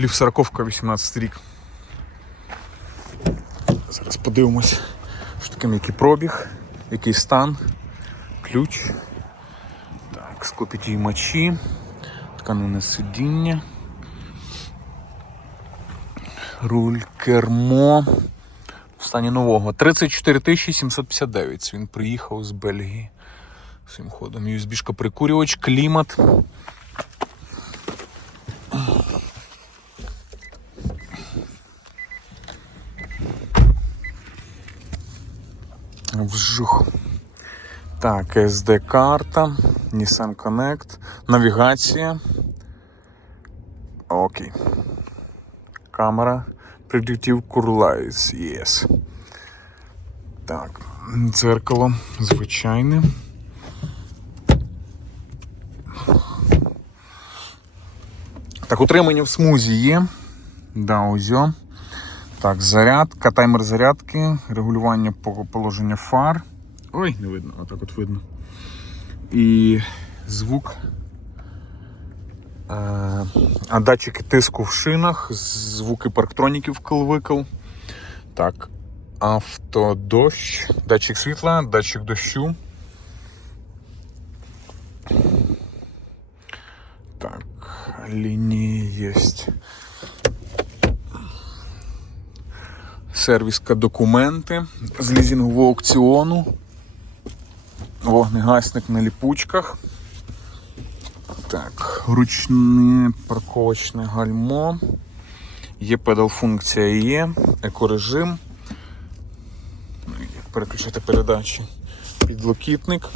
Лів 40 18 рік. Зараз подивимось, що таке який пробіг, який стан, ключ. Так, склопідіймачі, тканини сидіння. Руль кермо. В стані нового. 34 759. Він приїхав з Бельгії своїм ходом. USB-шка прикурювач, клімат. Вжух. Так, SD-карта, Nissan Connect, навігація. Окей. Камера. Predictive Curlize, yes. Так, дзеркало звичайне. Так, утримання в смузі є. Да, ось. Так, зарядка, таймер зарядки, регулювання положення фар. Ой, не видно, отак от видно. І звук. Е, А датчики тиску в шинах, звуки парктроніків вкл-викл. Так, автодощ, датчик світла, датчик дощу. Так, лінії є. Сервіска документи з лізінгового аукціону. Вогнегасник на ліпучках. Так, ручне парковочне гальмо. Є педал-функція є, екорежим. Як переключити передачі. Підлокітник.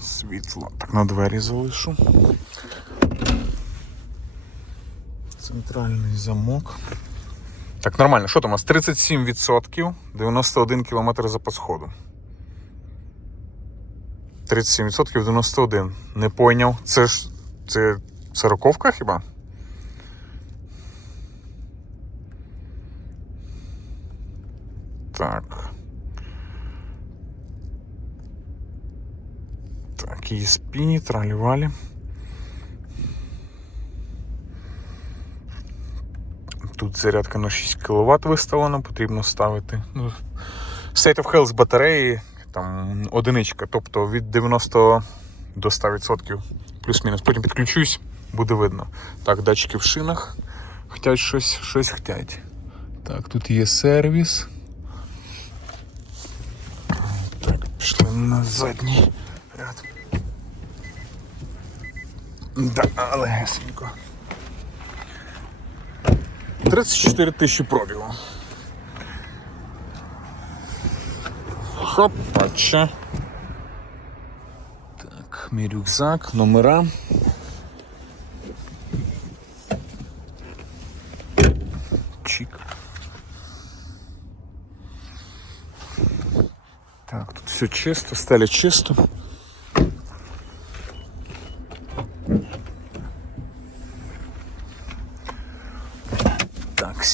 Світло. Так, на двері залишу. Центральний замок. Так, нормально. Що там у нас? 37%, 91 км запас ходу. 37% 91. Не пойняв. Це ж це сороковка хіба? Так. Так, ESP, тралівалі. Зарядка на 6 кВт виставлена, потрібно ставити. Ну, State of Health батареї, там одиничка, тобто від 90 до 100% плюс-мінус. Потім підключусь, буде видно. Так, датчики в шинах. Хотять щось, щось хотять. Так, тут є сервіс. Так, пішли на задній ряд. Да, легесенько. 34 тисячі пробігу. Хопача. Так, мій рюкзак, номера. Чик. Так, тут все чисто, стеля чисто.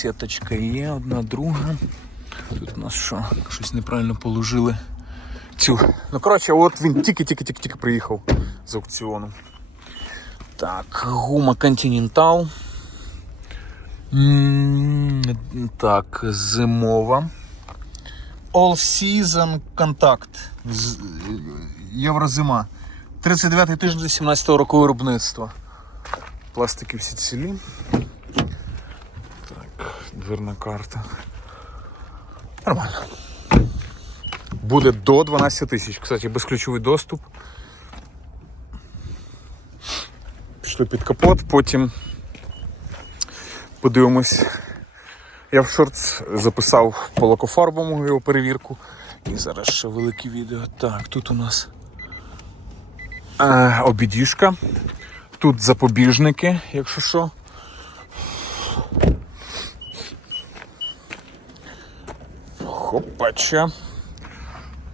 Сіточка є, одна друга. Тут у нас що? Щось неправильно положили. Цю. Ну, коротше, от він тільки-тільки-тільки-тільки приїхав з аукціону. Так, гума Continental. Так, зимова. All Season Contact. Єврозима. 39 тиждень 17 року виробництва. Пластики всі цілі. Так, карта. Нормально. Буде до 12 тисяч. Кстати, безключовий доступ. Пішли під капот, потім подивимось. Я в шортс записав по лакофарбовому його перевірку. І зараз ще велике відео. Так, тут у нас е, обідішка. Тут запобіжники, якщо що. Хопача.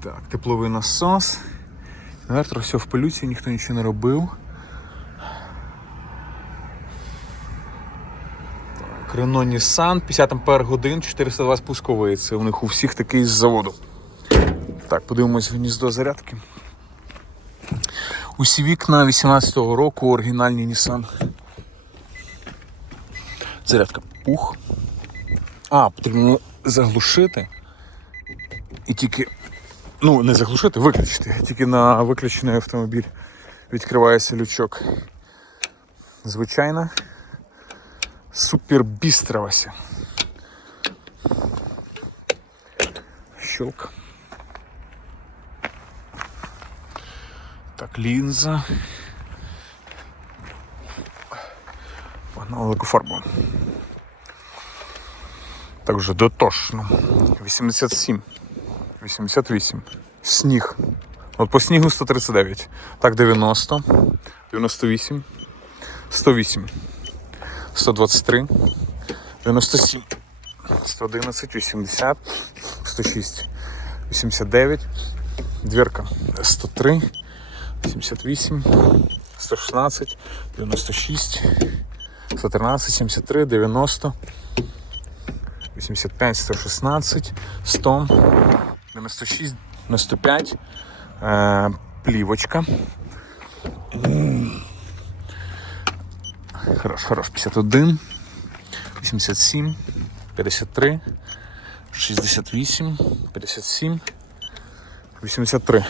Так, тепловий насос. Електро все в пилюці, ніхто нічого не робив. Так, Renault Nissan, 50 ампер годин, 402 спусковий. Це у них у всіх такий з заводу. Так, подивимось гніздо зарядки. Усі вікна 18-го року оригінальні Nissan. Зарядка пух. А, потрібно заглушити. І тільки. Ну, не заглушити, виключити. Тільки на виключений автомобіль відкривається лючок. Звичайно. Супер бістровася. Щелк. Так, лінза. Погнали фарбу. Так вже дотошно. 87. 88. Сніг. От по снігу 139. Так, 90. 98. 108. 123. 97. 111, 80, 106, 89, дверка 103, 78, 116, 96, 113, 73, 90, 85, 116, 100, 96, 95, е, плівочка. Хорош, хорош, 51, 87, 53, 68, 57, 83.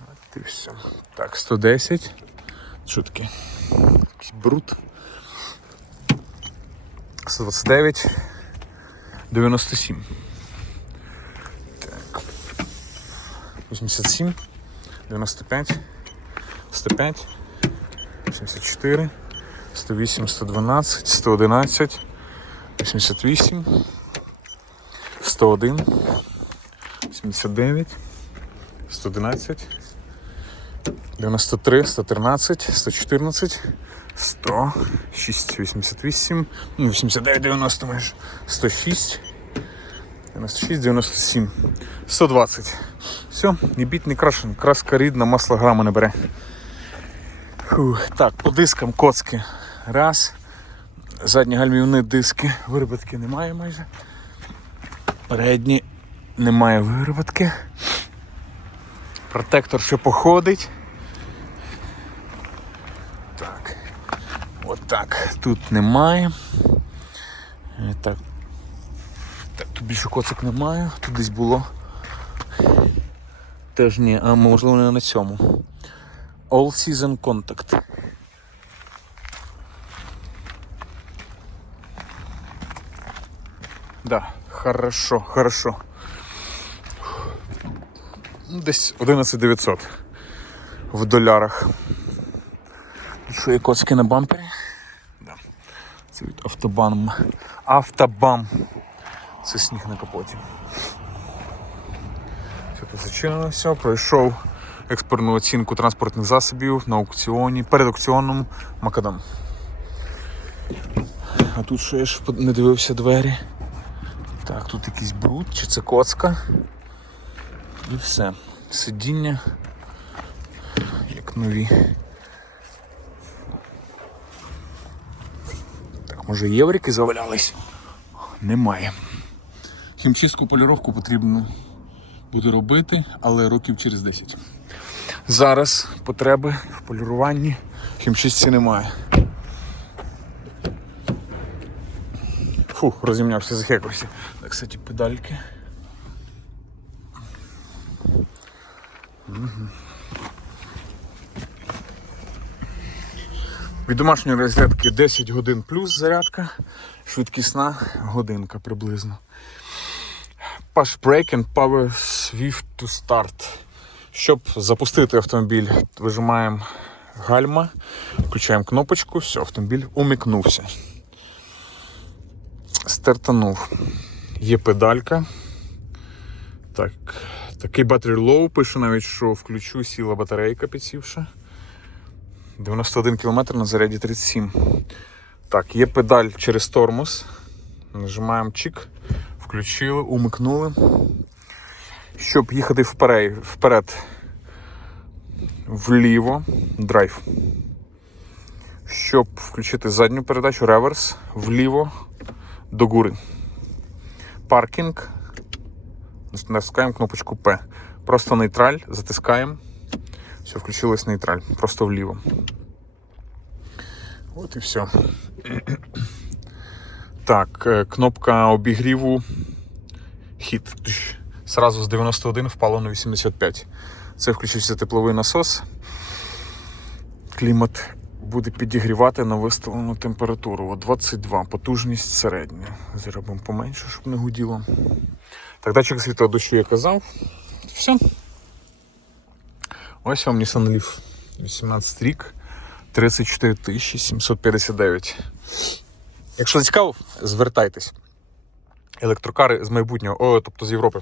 От і все. Так, 110. Що таке? Якийсь бруд. 129, 97. Так. 87, 95, 105, 84. 108, 112, 111, 88, 101, 79, 111, 93, 113, 114, 106, 88, ну, 89, 90 майже, 106, 96, 97, 120. Все, не біть, не крашен, краска рідна, масло грама не бере. Фух, так, по дискам коцки. Раз. Задні гальмівні диски. Вироботки немає майже. Передні немає вироботки. Протектор ще походить. Так. Отак. Тут немає. Так. Так, тут більше коцик немає. Тут десь було. Теж ні, а можливо не на цьому. All Season Contact. Да, хорошо, хорошо. Ну, Десь 11 900 в долярах. Що є коцки на бампері? Це автобам. Автобам. Це сніг на капоті. Все тут зачинилося, пройшов експертну оцінку транспортних засобів на аукціоні, перед аукціоном Макадам. А тут що я ж не дивився двері. Так, тут якийсь бруд, чи це коцка. І все. Сидіння як нові. Може єврики завалялись? Немає. Хімчистку поліровку потрібно буде робити, але років через 10. Зараз потреби в поліруванні хімчистці немає. Фу, розімнявся, захекався. Так, кстати, педальки. Мгм. Від домашньої розрядки 10 годин плюс зарядка, швидкісна годинка приблизно. Push Brake and Power Swift to Start. Щоб запустити автомобіль, вижимаємо гальма, включаємо кнопочку, все, автомобіль умікнувся. Стартанув. Є педалька. Так, такий battery low, пише навіть, що включу, сіла батарейка підсівша. 91 км на заряді 37. Так, є педаль через тормоз. Нажимаємо чик, включили, умикнули. Щоб їхати вперед, вперед вліво, драйв. Щоб включити задню передачу, реверс, вліво до гури. Паркінг. Натискаємо кнопочку П. Просто нейтраль, затискаємо. Все, включилось нейтраль, просто вліво. От і все. Так, е, кнопка обігріву хід. Сразу з 91 впало на 85. Це включився тепловий насос. Клімат буде підігрівати на виставлену температуру. О, 22, потужність середня. Зробимо поменше, щоб не гуділо. Так, датчик світла дощу я казав. Все. Ось вам Nissan Leaf 18 рік, 34 759. Якщо цікаво, звертайтесь. Електрокари з майбутнього, о, тобто з Європи.